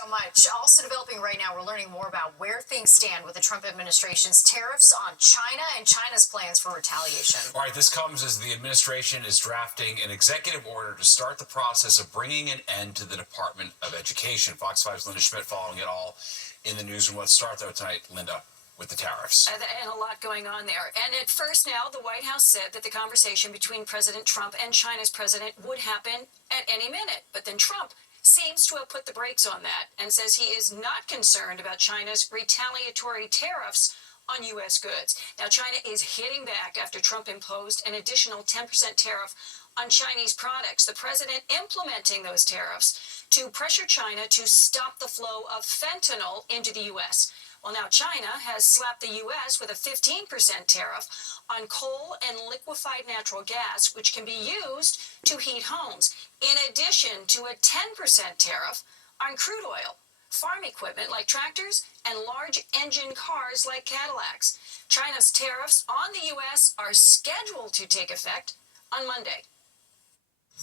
So much. Also developing right now, we're learning more about where things stand with the Trump administration's tariffs on China and China's plans for retaliation. All right, this comes as the administration is drafting an executive order to start the process of bringing an end to the Department of Education. Fox 5's Linda Schmidt following it all in the newsroom. Let's start, though, tonight, Linda, with the tariffs. And a lot going on there. And at first now, the White House said that the conversation between President Trump and China's president would happen at any minute. But then Trump seems to have put the brakes on that and says he is not concerned about China's retaliatory tariffs on U.S. goods. Now, China is hitting back after Trump imposed an additional 10% tariff on Chinese products. The president implementing those tariffs to pressure China to stop the flow of fentanyl into the U.S. Well, now China has slapped the U.S. with a 15% tariff on coal and liquefied natural gas, which can be used to heat homes, in addition to a 10% tariff on crude oil, farm equipment like tractors, and large engine cars like Cadillacs. China's tariffs on the U.S. are scheduled to take effect on Monday.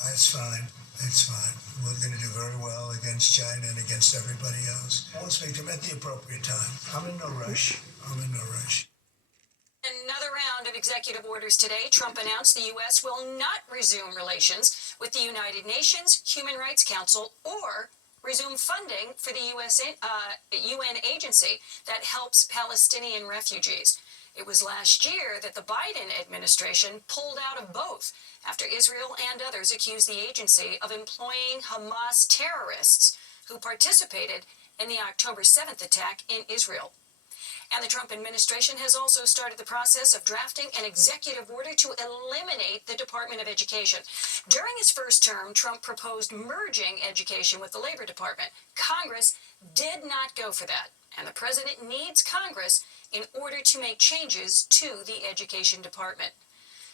That's fine. It's fine. We're going to do very well against China and against everybody else. We'll speak to them at the appropriate time. I'm in no rush. Another round of executive orders today. Trump announced the U.S. will not resume relations with the United Nations Human Rights Council or resume funding for the UN agency that helps Palestinian refugees. It was last year that the Biden administration pulled out of both after Israel and others accused the agency of employing Hamas terrorists who participated in the October 7th attack in Israel. And the Trump administration has also started the process of drafting an executive order to eliminate the Department of Education. During his first term, Trump proposed merging education with the Labor Department. Congress did not go for that, and the president needs Congress in order to make changes to the Education Department.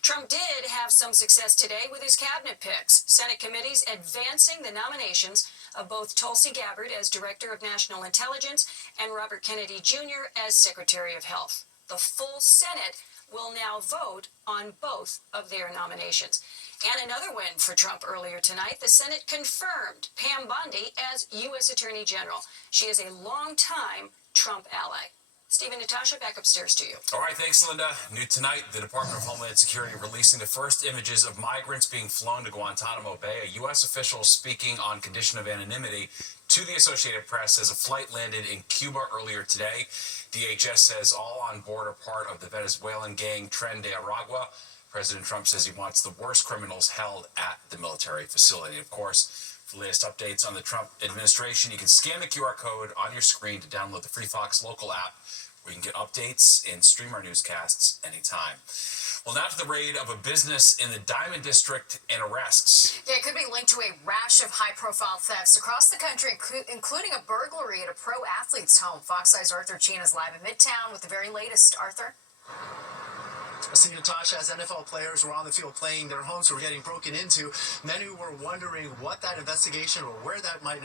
Trump did have some success today with his cabinet picks. Senate committees advancing the nominations of both Tulsi Gabbard as Director of National Intelligence and Robert Kennedy Jr. as Secretary of Health. The full Senate will now vote on both of their nominations. And another win for Trump earlier tonight. The Senate confirmed Pam Bondi as U.S. Attorney General. She is a longtime Trump ally. Steve and Natasha, back upstairs to you. All right, thanks, Linda. New tonight, the Department of Homeland Security releasing the first images of migrants being flown to Guantanamo Bay. A U.S. official speaking on condition of anonymity to the Associated Press says a flight landed in Cuba earlier today. DHS says all on board are part of the Venezuelan gang Tren de Aragua. President Trump says he wants the worst criminals held at the military facility. And of course, for the latest updates on the Trump administration, you can scan the QR code on your screen to download the free Fox Local app, where you can get updates and stream our newscasts anytime. Well, now to the raid of a business in the Diamond District and arrests. Yeah, it could be linked to a rash of high-profile thefts across the country, including a burglary at a pro athlete's home. Fox 5's Arthur Chien is live in Midtown with the very latest. Arthur? See, Natasha, as NFL players were on the field playing, their homes were getting broken into. Many were wondering what that investigation or where that might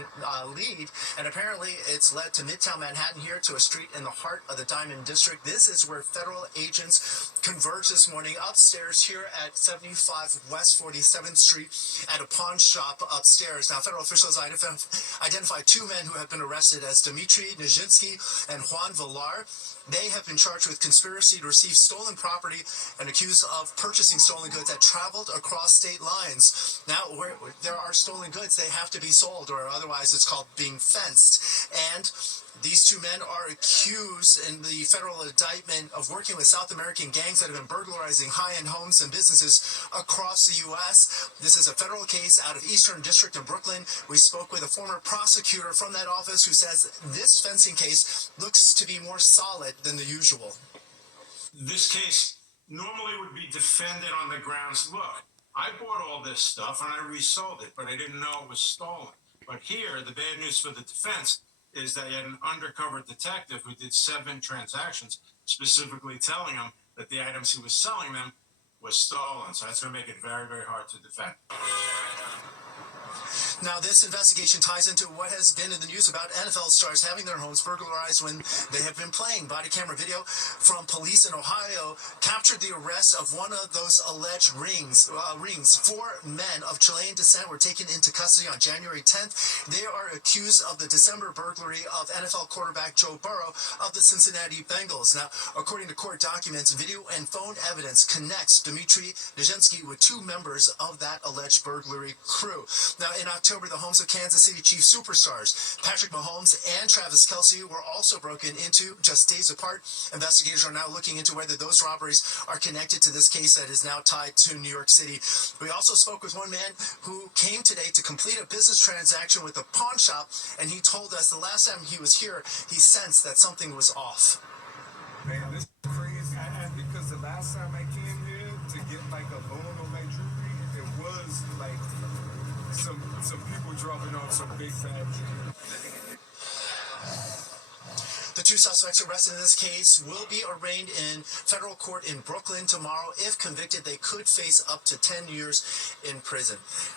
lead. And apparently it's led to Midtown Manhattan here, to a street in the heart of the Diamond District. This is where federal agents converged this morning upstairs here at 75 West 47th Street at a pawn shop upstairs. Now, federal officials identified two men who have been arrested as Dmitry Nijinsky and Juan Villar. They have been charged with conspiracy to receive stolen property and accused of purchasing stolen goods that traveled across state lines. Now, where there are stolen goods, they have to be sold, or otherwise it's called being fenced. And these two men are accused in the federal indictment of working with South American gangs that have been burglarizing high-end homes and businesses across the U.S. This is a federal case out of Eastern District in Brooklyn. We spoke with a former prosecutor from that office who says this fencing case looks to be more solid than the usual. This case normally would be defended on the grounds, look, I bought all this stuff and I resold it, but I didn't know it was stolen. But here, the bad news for the defense is that you had an undercover detective who did 7 transactions, specifically telling him that the items he was selling them was stolen. So that's going to make it very, very hard to defend. Now, this investigation ties into what has been in the news about NFL stars having their homes burglarized when they have been playing. Body camera video from police in Ohio captured the arrest of one of those alleged rings. 4 men of Chilean descent were taken into custody on January 10th. They are accused of the December burglary of NFL quarterback Joe Burrow of the Cincinnati Bengals. Now, according to court documents, video and phone evidence connects Dmitry Nijinsky with 2 members of that alleged burglary crew. Now, in October, the homes of Kansas City Chiefs superstars Patrick Mahomes and Travis Kelce were also broken into just days apart. Investigators are now looking into whether those robberies are connected to this case that is now tied to New York City. We also spoke with one man who came today to complete a business transaction with a pawn shop, and he told us the last time he was here, he sensed that something was off. Man, this is crazy. And because the last time I came here to get like a loan on my jewelry, it was like some people dropping off some big fat jewelry. The 2 suspects arrested in this case will be arraigned in federal court in Brooklyn tomorrow. If convicted, they could face up to 10 years in prison.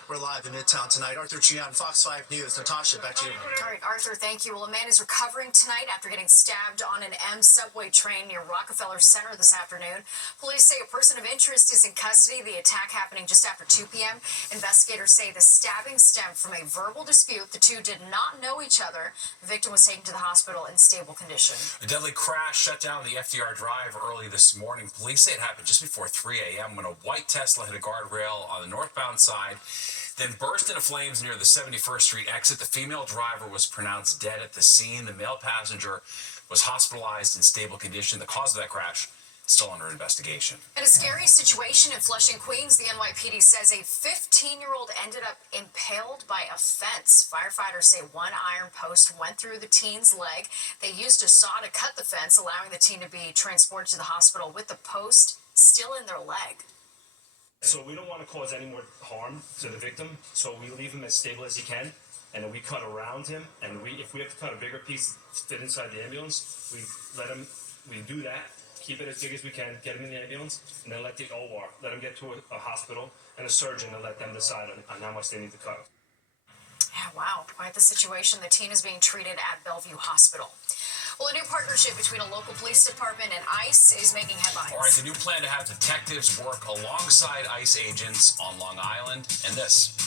We're live in Midtown tonight. Arthur Gian, Fox 5 News. Natasha, back to you. All right, Arthur, thank you. Well, a man is recovering tonight after getting stabbed on an M subway train near Rockefeller Center this afternoon. Police say a person of interest is in custody. The attack happening just after 2 p.m. Investigators say the stabbing stemmed from a verbal dispute. The two did not know each other. The victim was taken to the hospital in stable condition. A deadly crash shut down the FDR Drive early this morning. Police say it happened just before 3 a.m. when a white Tesla hit a guardrail on the northbound side, then burst into flames near the 71st Street exit. The female driver was pronounced dead at the scene. The male passenger was hospitalized in stable condition. The cause of that crash still under investigation. In a scary situation in Flushing, Queens, the NYPD says a 15-year-old ended up impaled by a fence. Firefighters say one iron post went through the teen's leg. They used a saw to cut the fence, allowing the teen to be transported to the hospital with the post still in their leg. So we don't want to cause any more harm to the victim, so we leave him as stable as he can, and then we cut around him, and if we have to cut a bigger piece to fit inside the ambulance, we do that. Keep it as big as we can, get him in the ambulance, and then let the OR, let him get to a hospital and a surgeon and let them decide on how much they need to cut. Yeah, wow, quite the situation. The teen is being treated at Bellevue Hospital. Well, a new partnership between a local police department and ICE is making headlines. All right, the new plan to have detectives work alongside ICE agents on Long Island, and this.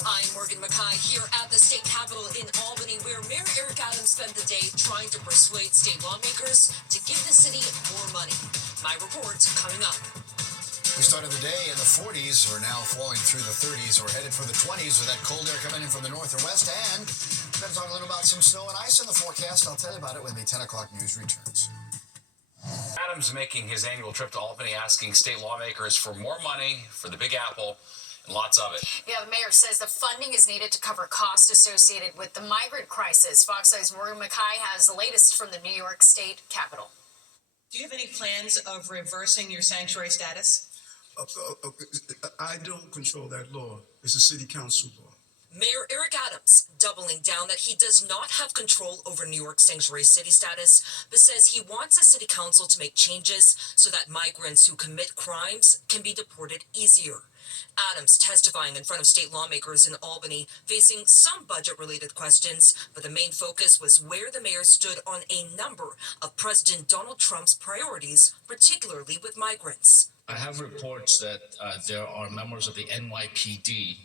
I'm Morgan Mackay here at the state capitol in Albany, where Mayor Eric Adams spent the day trying to persuade state lawmakers to give the city more money. My report coming up. We started the day in the 40s. We're now falling through the 30s. We're headed for the 20s with that cold air coming in from the north or west. And we're going to talk a little about some snow and ice in the forecast. I'll tell you about it when the 10 o'clock news returns. Adams making his annual trip to Albany, asking state lawmakers for more money for the Big Apple. Lots of it. Yeah, the mayor says the funding is needed to cover costs associated with the migrant crisis. Fox 5's Morgan Mackay has the latest from the New York State Capitol. Do you have any plans of reversing your sanctuary status? I don't control that law. It's a city council law. Mayor Eric Adams doubling down that he does not have control over New York's sanctuary city status, but says he wants the city council to make changes so that migrants who commit crimes can be deported easier. Adams testifying in front of state lawmakers in Albany, facing some budget-related questions, but the main focus was where the mayor stood on a number of President Donald Trump's priorities, particularly with migrants. I have reports that there are members of the NYPD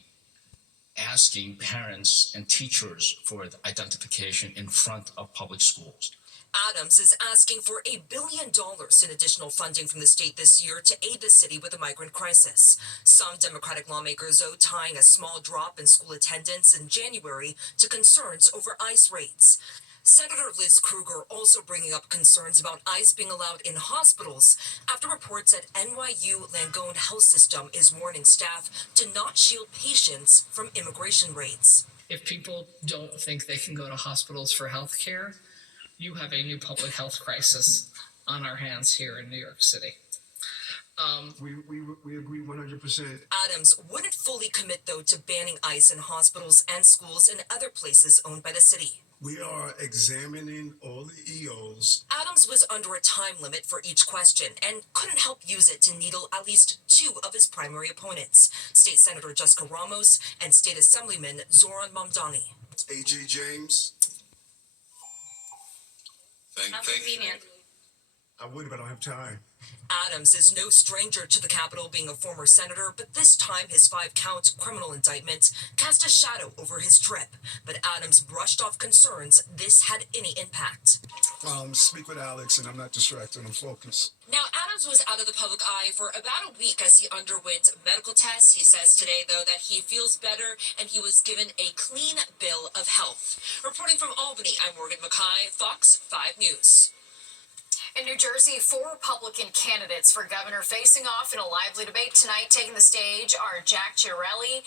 asking parents and teachers for identification in front of public schools. Adams is asking for $1 billion in additional funding from the state this year to aid the city with the migrant crisis. Some Democratic lawmakers, though, tying a small drop in school attendance in January to concerns over ICE raids. Senator Liz Krueger also bringing up concerns about ICE being allowed in hospitals after reports that NYU Langone Health System is warning staff to not shield patients from immigration raids. If people don't think they can go to hospitals for health care, you have a new public health crisis on our hands here in New York City. We agree 100%. Adams wouldn't fully commit, though, to banning ICE in hospitals and schools and other places owned by the city. We are examining all the EOs. Adams was under a time limit for each question and couldn't help use it to needle at least two of his primary opponents, State Senator Jessica Ramos and State Assemblyman Zoran Mamdani. A.J. James. Thank you. I would, but I don't have time. Adams is no stranger to the Capitol, being a former senator, but this time his 5-count criminal indictment cast a shadow over his trip. But Adams brushed off concerns this had any impact. Speak with Alex, and I'm not distracted. I'm focused. Now, Adams was out of the public eye for about a week as he underwent medical tests. He says today, though, that he feels better and he was given a clean bill of health. Reporting from Albany, I'm Morgan Mackay, Fox 5 News. In New Jersey, 4 Republican candidates for governor facing off in a lively debate tonight. Taking the stage are Jack Chiarelli,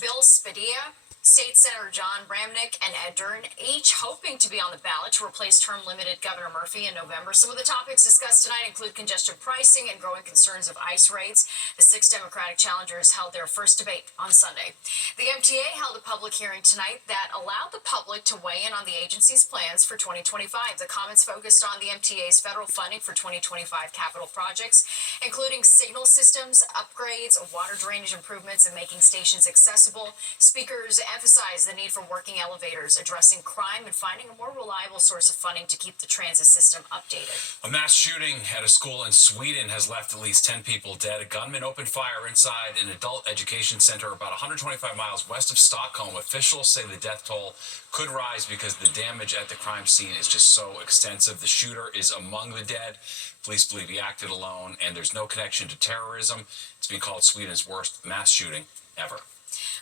Bill Spadilla, State Senator John Bramnick, and Ed Dern, each hoping to be on the ballot to replace term-limited Governor Murphy in November. Some of the topics discussed tonight include congestion pricing and growing concerns of ICE raids. The 6 Democratic challengers held their first debate on Sunday. The MTA held a public hearing tonight that allowed the public to weigh in on the agency's plans for 2025. The comments focused on the MTA's federal funding for 2025 capital projects, including signal systems, upgrades, water drainage improvements, and making stations accessible. Speakers emphasize the need for working elevators, addressing crime, and finding a more reliable source of funding to keep the transit system updated. A mass shooting at a school in Sweden has left at least 10 people dead. A gunman opened fire inside an adult education center about 125 miles west of Stockholm. Officials say the death toll could rise because the damage at the crime scene is just so extensive. The shooter is among the dead. Police believe he acted alone, and there's no connection to terrorism. It's being called Sweden's worst mass shooting ever.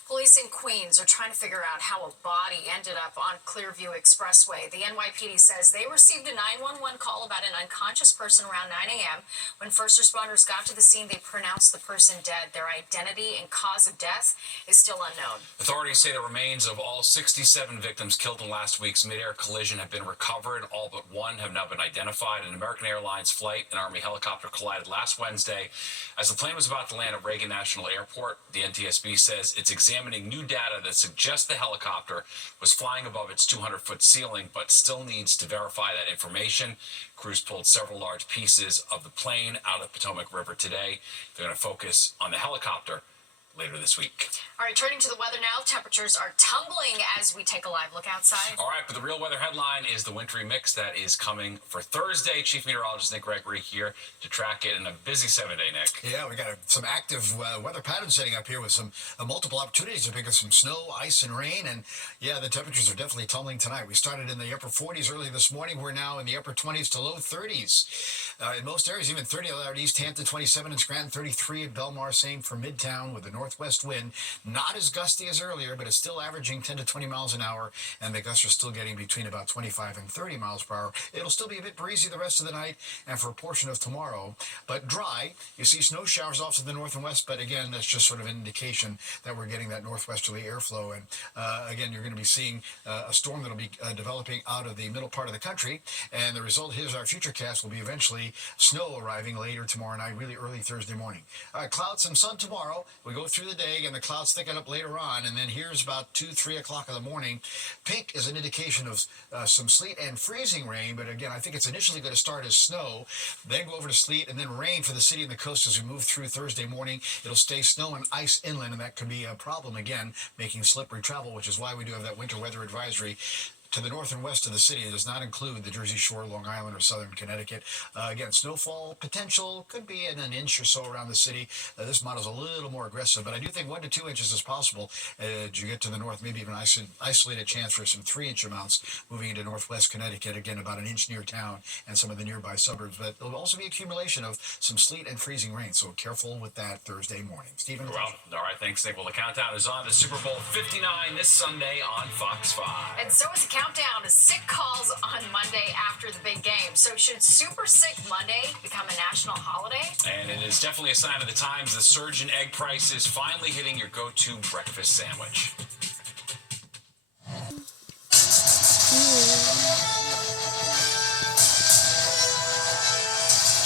Police in Queens are trying to figure out how a body ended up on Clearview Expressway. The NYPD says they received a 911 call about an unconscious person around 9 a.m. When first responders got to the scene, they pronounced the person dead. Their identity and cause of death is still unknown. Authorities say the remains of all 67 victims killed in last week's mid-air collision have been recovered. All but one have now been identified. An American Airlines flight, an Army helicopter collided last Wednesday. As the plane was about to land at Reagan National Airport, the NTSB says it's examining new data that suggests the helicopter was flying above its 200-foot ceiling, but still needs to verify that information. Crews pulled several large pieces of the plane out of the Potomac River today. They're going to focus on the helicopter later this week. All right, turning to the weather now. Temperatures are tumbling as we take a live look outside. All right, but the real weather headline is the wintry mix that is coming for Thursday. Chief Meteorologist Nick Gregory here to track it in a busy 7-day, Nick. Yeah, we got some active weather patterns setting up here with some multiple opportunities to pick up some snow, ice, and rain. And yeah, the temperatures are definitely tumbling tonight. We started in the upper 40s early this morning. We're now in the upper 20s to low 30s. In most areas, even 30 out East Hampton, 27 in Scranton, 33 at Belmar. Same for Midtown with the northwest wind. Not as gusty as earlier, but it's still averaging 10 to 20 miles an hour, and the gusts are still getting between about 25 and 30 miles per hour. It'll still be a bit breezy the rest of the night and for a portion of tomorrow, but dry. You see snow showers off to the north and west, but again, that's just sort of an indication that we're getting that northwesterly airflow. And again, you're going to be seeing a storm that'll be developing out of the middle part of the country, and the result, here's our future cast, will be eventually snow arriving later tomorrow night, really early Thursday morning. Clouds, some sun tomorrow. We go through the day, and the clouds thicken up later on, and then here's about 2, 3 o'clock in the morning. Pink is an indication of some sleet and freezing rain, but again, I think it's initially going to start as snow, then go over to sleet, and then rain for the city and the coast as we move through Thursday morning. It'll stay snow and ice inland, and that could be a problem again, making slippery travel, which is why we do have that winter weather advisory. To the north and west of the city. It does not include the Jersey Shore, Long Island, or southern Connecticut. Again, snowfall potential could be in an inch or so around the city. This model's a little more aggressive, but I do think 1 to 2 inches is possible as you get to the north. Maybe even isolated chance for some 3-inch amounts moving into northwest Connecticut. Again, about an inch near town and some of the nearby suburbs. But there'll also be accumulation of some sleet and freezing rain, so careful with that Thursday morning. Stephen? Well, all right, thanks, Nick. Well, the countdown is on to Super Bowl 59 this Sunday on Fox 5. And so is the countdown to sick calls on Monday after the big game. So should Super Sick Monday become a national holiday? And it is definitely a sign of the times. The surge in egg prices finally hitting your go-to breakfast sandwich.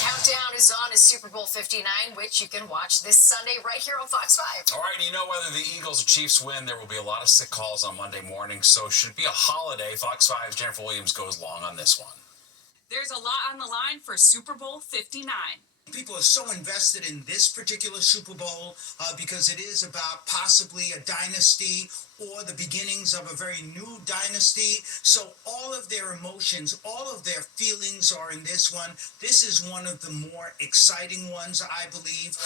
Countdown is on as Super Bowl Bowl 59, which you can watch this Sunday right here on Fox 5. All right, you know whether the Eagles or Chiefs win, there will be a lot of sick calls on Monday morning, so should it be a holiday? Fox 5's Jennifer Williams goes long on this one. There's a lot on the line for Super Bowl 59. People are so invested in this particular Super Bowl because it is about possibly a dynasty or the beginnings of a very new dynasty. So all of their emotions, all of their feelings are in this one. This is one of the more exciting ones, I believe.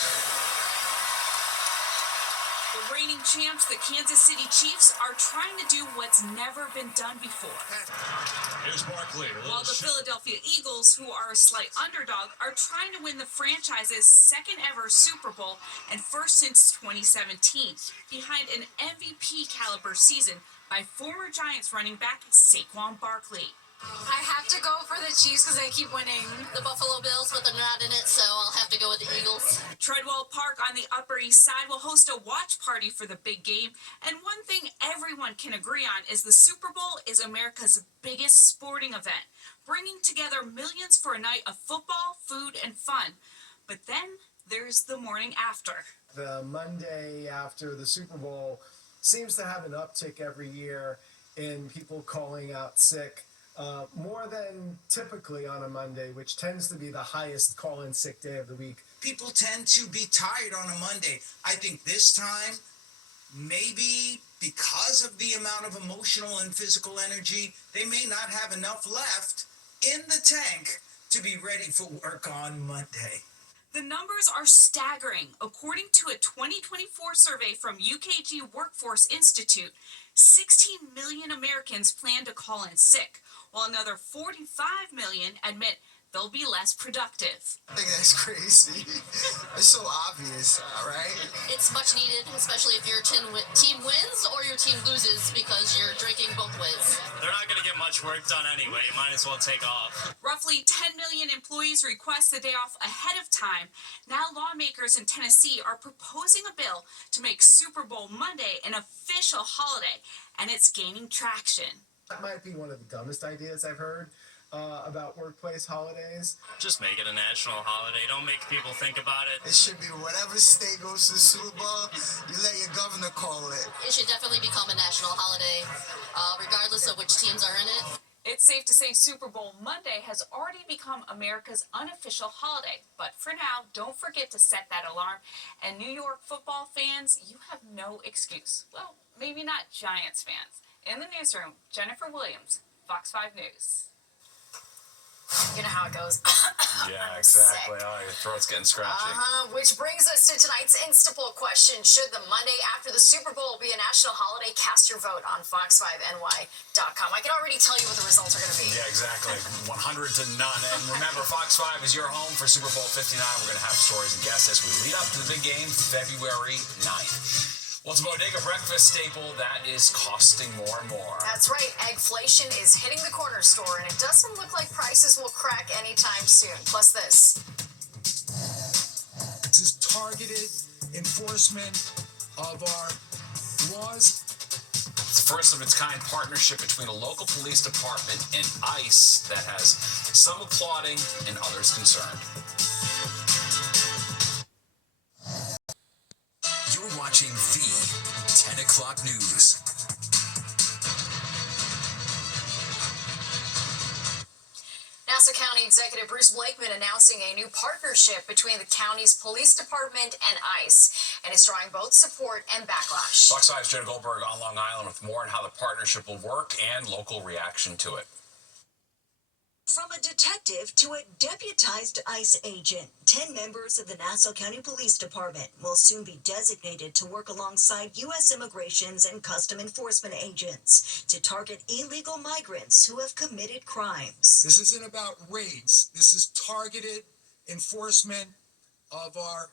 The reigning champs, the Kansas City Chiefs, are trying to do what's never been done before. Here's Barkley. While the Philadelphia Eagles, who are a slight underdog, are trying to win the franchise's second ever Super Bowl and first since 2017, behind an MVP caliber season by former Giants running back Saquon Barkley. I have to go for the Chiefs because they keep winning. The Buffalo Bills, but they're not in it, so I'll have to go with the Eagles. Treadwell Park on the Upper East Side will host a watch party for the big game. And one thing everyone can agree on is the Super Bowl is America's biggest sporting event, bringing together millions for a night of football, food, and fun. But then there's the morning after. The Monday after the Super Bowl seems to have an uptick every year in people calling out sick. More than typically on a Monday, which tends to be the highest call-in sick day of the week. People tend to be tired on a Monday. I think this time, maybe because of the amount of emotional and physical energy, they may not have enough left in the tank to be ready for work on Monday. The numbers are staggering. According to a 2024 survey from UKG Workforce Institute, 16 million Americans plan to call in sick, while another 45 million admit they'll be less productive. I think that's crazy. It's so obvious, right? It's much needed, especially if your team wins or your team loses because you're drinking both ways. They're not going to get much work done anyway. You might as well take off. Roughly 10 million employees request the day off ahead of time. Now lawmakers in Tennessee are proposing a bill to make Super Bowl Monday an official holiday, and it's gaining traction. That might be one of the dumbest ideas I've heard about workplace holidays. Just make it a national holiday. Don't make people think about it. It should be whatever state goes to the Super Bowl, you let your governor call it. It should definitely become a national holiday, regardless of which teams are in it. It's safe to say Super Bowl Monday has already become America's unofficial holiday. But for now, don't forget to set that alarm. And New York football fans, you have no excuse. Well, maybe not Giants fans. In the newsroom, Jennifer Williams, Fox 5 News. You know how it goes. Yeah, exactly. Oh, your throat's getting scratchy. Which brings us to tonight's Instapoll question. Should the Monday after the Super Bowl be a national holiday? Cast your vote on fox5ny.com. I can already tell you what the results are going to be. Yeah, exactly. 100 to none. And remember, Fox 5 is your home for Super Bowl 59. We're going to have stories and guests as we lead up to the big game, February 9th. Well, it's a bodega breakfast staple that is costing more and more. That's right. Eggflation is hitting the corner store, and it doesn't look like prices will crack anytime soon. Plus this. This is targeted enforcement of our laws. It's a first of its kind partnership between a local police department and ICE that has some applauding and others concerned. You're watching the 10 o'clock news. Nassau County Executive Bruce Blakeman announcing a new partnership between the county's police department and ICE, and it's drawing both support and backlash. Fox 5's Jenna Goldberg on Long Island with more on how the partnership will work and local reaction to it. From a detective to a deputized ICE agent, 10 members of the Nassau County Police Department will soon be designated to work alongside U.S. Immigrations and Custom Enforcement agents to target illegal migrants who have committed crimes. This isn't about raids. This is targeted enforcement of our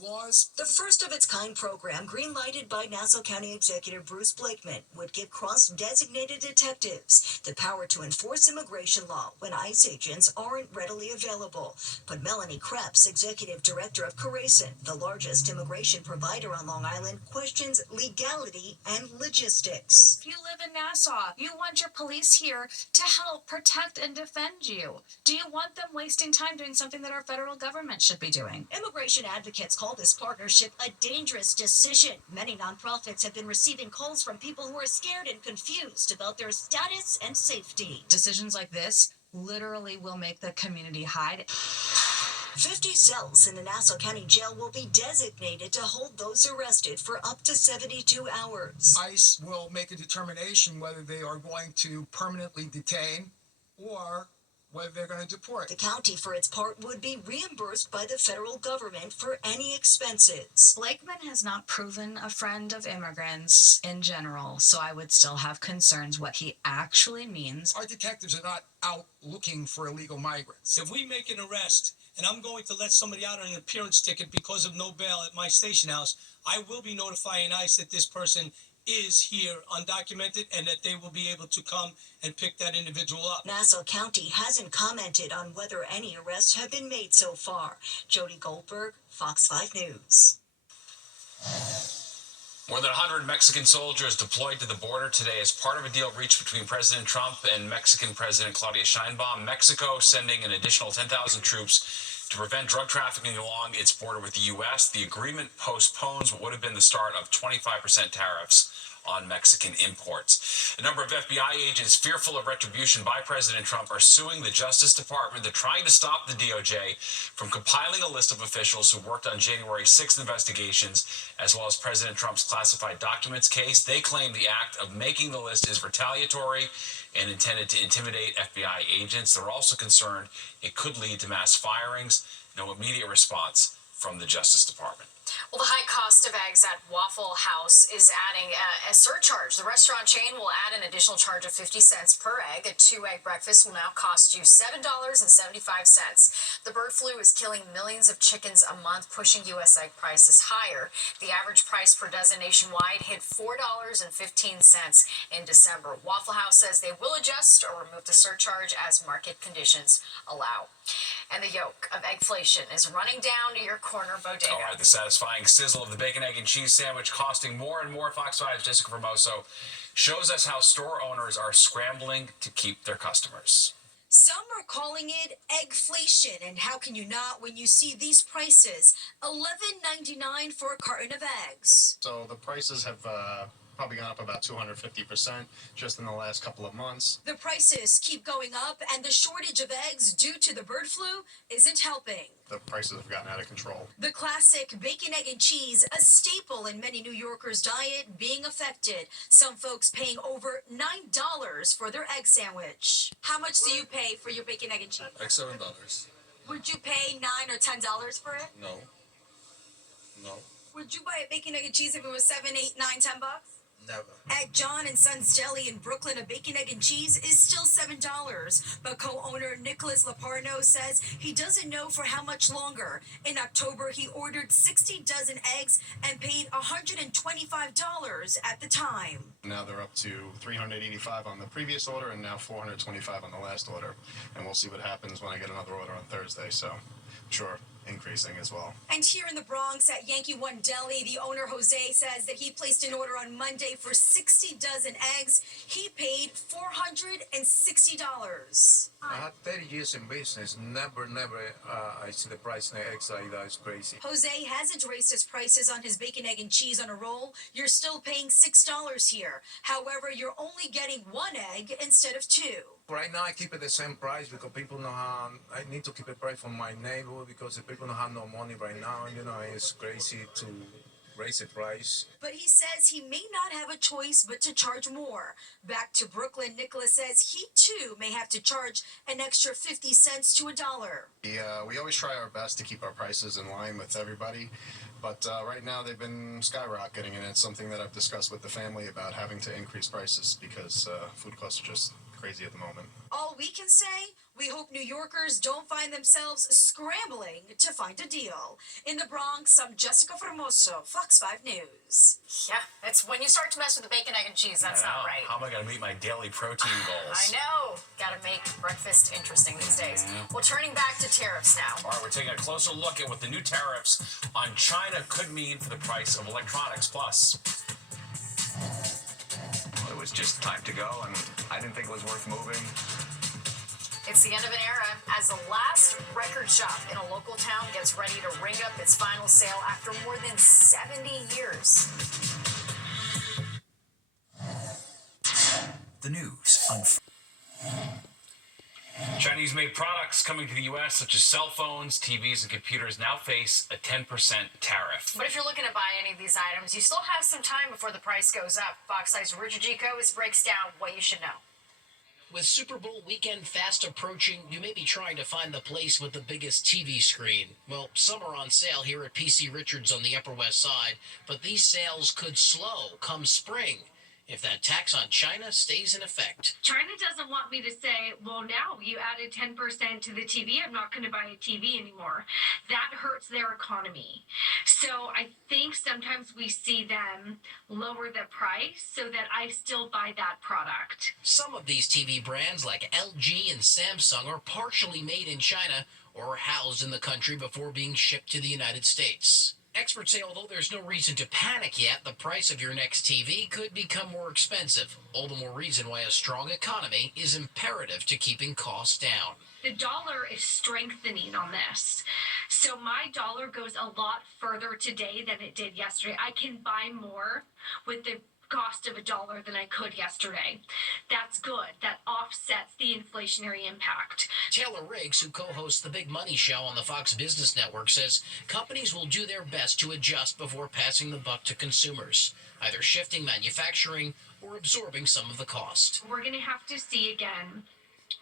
laws. The first of its kind program, green-lighted by Nassau County Executive Bruce Blakeman, would give cross-designated detectives the power to enforce immigration law when ICE agents aren't readily available. But Melanie Krebs, Executive Director of Corazon, the largest immigration provider on Long Island, questions legality and logistics. If you live in Nassau, you want your police here to help protect and defend you. Do you want them wasting time doing something that our federal government should be doing? Immigration advocates call this partnership a dangerous decision. Many nonprofits have been receiving calls from people who are scared and confused about their status and safety. Decisions like this literally will make the community hide. 50 cells in the Nassau County Jail will be designated to hold those arrested for up to 72 hours. ICE will make a determination whether they are going to permanently detain or whether they're going to deport. The county, for its part, would be reimbursed by the federal government for any expenses. Blakeman has not proven a friend of immigrants in general, so I would still have concerns what he actually means. Our detectives are not out looking for illegal migrants. If we make an arrest and I'm going to let somebody out on an appearance ticket because of no bail at my station house, I will be notifying ICE that this person is here undocumented and that they will be able to come and pick that individual up. Nassau County hasn't commented on whether any arrests have been made so far. Jody Goldberg, Fox 5 News. More than 100 Mexican soldiers deployed to the border today as part of a deal reached between President Trump and Mexican President Claudia Sheinbaum. Mexico sending an additional 10,000 troops to prevent drug trafficking along its border with the U.S. The agreement postpones what would have been the start of 25% tariffs on Mexican imports. A number of FBI agents fearful of retribution by President Trump are suing the Justice Department. They're trying to stop the DOJ from compiling a list of officials who worked on January 6th investigations, as well as President Trump's classified documents case. They claim the act of making the list is retaliatory and intended to intimidate FBI agents. They're also concerned it could lead to mass firings. No immediate response from the Justice Department. Well, the high cost of eggs at Waffle House is adding a surcharge. The restaurant chain will add an additional charge of 50 cents per egg. A 2-egg breakfast will now cost you $7.75. The bird flu is killing millions of chickens a month, pushing U.S. egg prices higher. The average price per dozen nationwide hit $4.15 in December. Waffle House says they will adjust or remove the surcharge as market conditions allow. And the yoke of eggflation is running down to your corner bodega. All right, the satisfying sizzle of the bacon, egg, and cheese sandwich costing more and more. Fox 5's Jessica Formoso shows us how store owners are scrambling to keep their customers. Some are calling it eggflation, and how can you not when you see these prices? $11.99 for a carton of eggs. So the prices have probably gone up about 250% just in the last couple of months. The prices keep going up, and the shortage of eggs due to the bird flu isn't helping. The prices have gotten out of control. The classic bacon, egg, and cheese, a staple in many New Yorkers' diet, being affected. Some folks paying over $9 for their egg sandwich. How much do you pay for your bacon, egg, and cheese? Like $7. Would you pay $9 or $10 for it? No. No. Would you buy a bacon, egg, and cheese if it was $7, $8, $9, $10? Never. At John and Son's Deli in Brooklyn, a bacon, egg, and cheese is still $7. But co-owner Nicholas Laparno says he doesn't know for how much longer. In October, he ordered 60 dozen eggs and paid $125 at the time. Now they're up to $385 on the previous order and now $425 on the last order. And we'll see what happens when I get another order on Thursday. So, sure, increasing as well. And here in the Bronx at Yankee One Deli, the owner Jose says that he placed an order on Monday for 60 dozen eggs. He paid $460. I had 30 years in business. Never I see the price in eggs like that. It's crazy. Jose hasn't raised his prices on his bacon, egg, and cheese on a roll. You're still paying $6 here. However, you're only getting 1 egg instead of 2. Right now, I keep it the same price because people know how I need to keep a price for my neighbor because the people don't have no money right now. You know, it's crazy to raise the price. But he says he may not have a choice but to charge more. Back to Brooklyn, Nicholas says he too may have to charge an extra 50 cents to $1. We always try our best to keep our prices in line with everybody. But right now they've been skyrocketing, and it's something that I've discussed with the family about having to increase prices because food costs are just crazy at the moment. All we can say, we hope New Yorkers don't find themselves scrambling to find a deal. In the Bronx, I'm Jessica Formoso, Fox 5 News. Yeah, it's when you start to mess with the bacon, egg, and cheese, that's not right. How am I going to meet my daily protein goals? I know. Gotta make breakfast interesting these days. Well, turning back to tariffs now. All right, we're taking a closer look at what the new tariffs on China could mean for the price of electronics. Plus, It was just time to go, and I didn't think it was worth moving. It's the end of an era as the last record shop in a local town gets ready to ring up its final sale after more than 70 years. The news on Chinese-made products coming to the U.S., such as cell phones, TVs, and computers, now face a 10% tariff. But if you're looking to buy any of these items, you still have some time before the price goes up. Fox 5's Richard G. Kovis breaks down what you should know. With Super Bowl weekend fast approaching, you may be trying to find the place with the biggest TV screen. Well, some are on sale here at PC Richards on the Upper West Side, but these sales could slow come spring if that tax on China stays in effect. China doesn't want me to say, well, now you added 10% to the TV, I'm not going to buy a TV anymore. That hurts their economy. So I think sometimes we see them lower the price so that I still buy that product. Some of these TV brands like LG and Samsung are partially made in China or housed in the country before being shipped to the United States. Experts say although there's no reason to panic yet, the price of your next TV could become more expensive. All the more reason why a strong economy is imperative to keeping costs down. The dollar is strengthening on this. So my dollar goes a lot further today than it did yesterday. I can buy more with the cost of $1 than I could yesterday. That's good. That offsets the inflationary impact. Taylor Riggs, who co-hosts The Big Money Show on the Fox Business Network, says companies will do their best to adjust before passing the buck to consumers, either shifting manufacturing or absorbing some of the cost. We're going to have to see again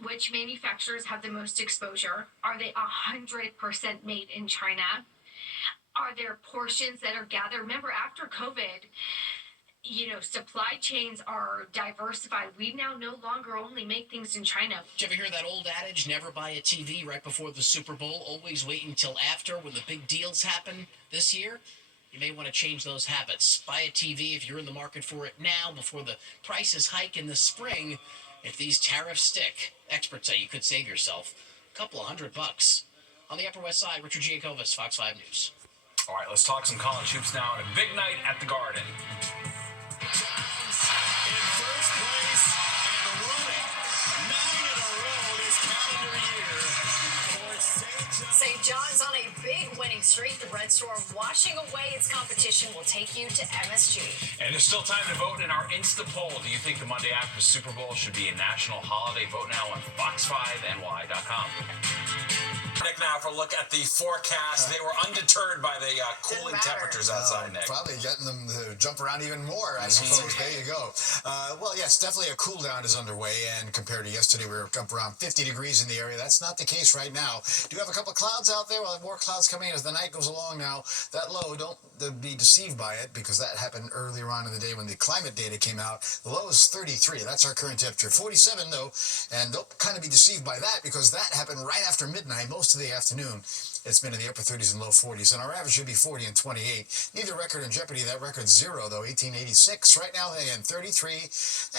which manufacturers have the most exposure. Are they 100% made in China? Are there portions that are gathered? Remember, after COVID, supply chains are diversified. We now no longer only make things in China. Did you ever hear that old adage, never buy a TV right before the Super Bowl, always wait until after when the big deals happen this year? You may want to change those habits. Buy a TV if you're in the market for it now before the prices hike in the spring. If these tariffs stick, experts say you could save yourself a couple of $100. On the Upper West Side, Richard Giacovas, Fox 5 News. All right, let's talk some college hoops now on a big night at the Garden. St. John's on a big winning streak. The Red Storm washing away its competition will take you to MSG. And there's still time to vote in our Insta poll. Do you think the Monday after the Super Bowl should be a national holiday? Vote now on fox5ny.com. Nick, now for a look at the forecast. They were undeterred by the cooling temperatures outside, Nick. Probably getting them to jump around even more, I suppose. There you go. Well, yes, definitely a cool down is underway, and compared to yesterday, we were up around 50 degrees in the area. That's not the case right now. Do have a couple of clouds out there. We'll have more clouds coming in as the night goes along now. That low, don't be deceived by it, because that happened earlier on in the day when the climate data came out. The low is 33. That's our current temperature. 47, though, and don't kind of be deceived by that, because that happened right after midnight, most of the afternoon. It's been in the upper 30s and low 40s, and our average should be 40 and 28. Neither record in jeopardy. That record's 0, though, 1886. Right now, again, 33,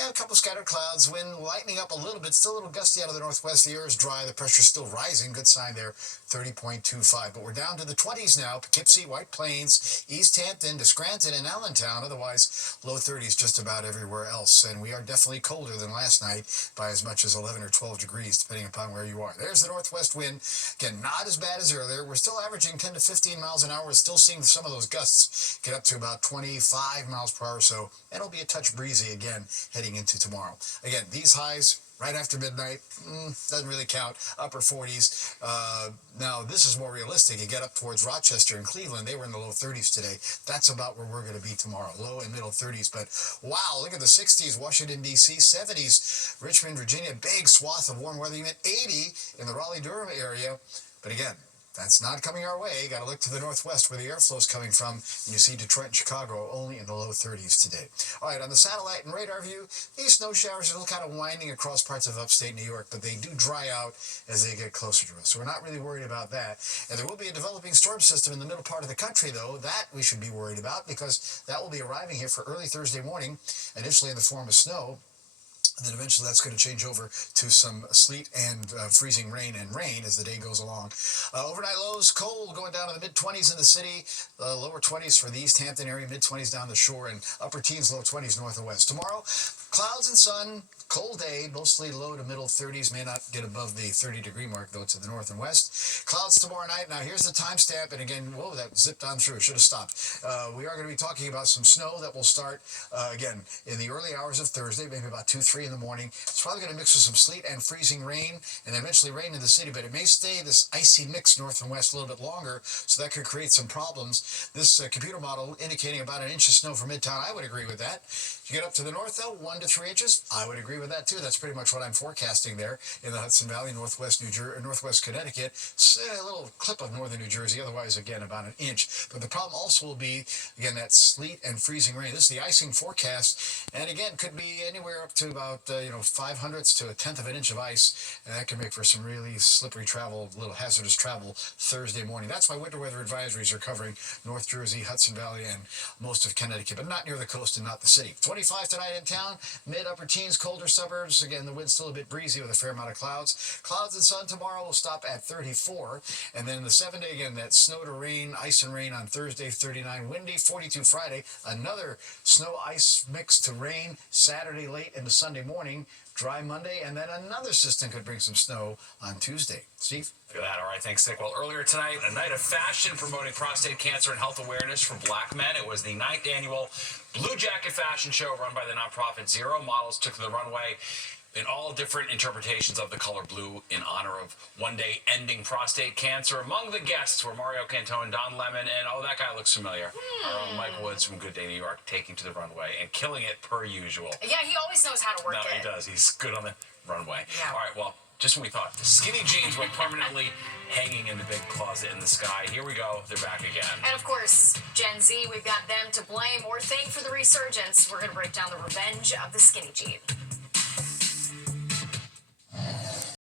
and a couple scattered clouds. Wind lightening up a little bit, still a little gusty out of the northwest. The air is dry. The pressure's still rising. Good sign there, 30.25. But we're down to the 20s now. Poughkeepsie, White Plains, East Hampton to Scranton and Allentown. Otherwise, low 30s just about everywhere else. And we are definitely colder than last night by as much as 11 or 12 degrees, depending upon where you are. There's the northwest wind. Again, not as bad as earlier. We're still averaging 10 to 15 miles an hour. We're still seeing some of those gusts get up to about 25 miles per hour or so. And it'll be a touch breezy again heading into tomorrow. Again, these highs right after midnight, doesn't really count. Upper 40s. Now, this is more realistic. You get up towards Rochester and Cleveland. They were in the low 30s today. That's about where we're going to be tomorrow. Low and middle 30s. But, wow, look at the 60s. Washington, D.C. 70s. Richmond, Virginia. Big swath of warm weather. Even 80 in the Raleigh-Durham area. But again, That's not coming our way. Got to look to the northwest where the airflow is coming from. And you see Detroit and Chicago only in the low 30s today. All right, on the satellite and radar view, these snow showers are still kind of winding across parts of upstate New York, but they do dry out as they get closer to us. So we're not really worried about that. And there will be a developing storm system in the middle part of the country, though. That we should be worried about because that will be arriving here for early Thursday morning, initially in the form of snow. And then eventually that's going to change over to some sleet and freezing rain as the day goes along. Overnight lows, cold, going down to the mid-20s in the city, lower 20s for the East Hampton area, mid-20s down the shore, and upper teens, low 20s north and west. Tomorrow, clouds and sun, cold day, mostly low to middle 30s, may not get above the 30-degree mark, though, to the north and west. Clouds tomorrow night. Now, here's the timestamp, and again, whoa, that zipped on through. Should have stopped. We are going to be talking about some snow that will start, again, in the early hours of Thursday, maybe about 2, 3 in the morning. It's probably going to mix with some sleet and freezing rain, and eventually rain in the city, but it may stay this icy mix north and west a little bit longer, so that could create some problems. This computer model indicating about 1 inch of snow for Midtown, I would agree with that. You get up to the north, though, 1 to 3 inches, I would agree with that, too. That's pretty much what I'm forecasting there in the Hudson Valley, northwest Connecticut. A little clip of northern New Jersey, otherwise, again, about 1 inch. But the problem also will be, again, that sleet and freezing rain. This is the icing forecast, and again, could be anywhere up to about, 0.05 to 1/10 of an inch of ice, and that can make for some really slippery travel, a little hazardous travel Thursday morning. That's why winter weather advisories are covering North Jersey, Hudson Valley, and most of Connecticut, but not near the coast and not the city. 25 tonight in town, mid-upper teens, colder suburbs. Again, the wind's still a bit breezy with a fair amount of clouds. Clouds and sun tomorrow will stop at 34, and then the 7-day, again, that snow to rain, ice and rain on Thursday, 39, windy, 42 Friday, another snow-ice mix to rain Saturday late into Sunday morning, dry Monday, and then another system could bring some snow on Tuesday. Steve? Look at that. All right, thanks, Nick. Well, earlier tonight, a night of fashion promoting prostate cancer and health awareness for black men. It was the 9th annual Blue Jacket Fashion Show run by the nonprofit Zero. Models took to the runway in all different interpretations of the color blue in honor of one day ending prostate cancer. Among the guests were Mario Cantone, Don Lemon, and oh, that guy looks familiar. Our own Mike Woods from Good Day New York taking to the runway and killing it per usual. Yeah, he always knows how to work it. No, he does. He's good on the runway. Yeah. All right, well, just when we thought the skinny jeans were permanently hanging in the big closet in the sky, here we go. They're back again. And of course, Gen Z, we've got them to blame or thank for the resurgence. We're going to break down the revenge of the skinny jean.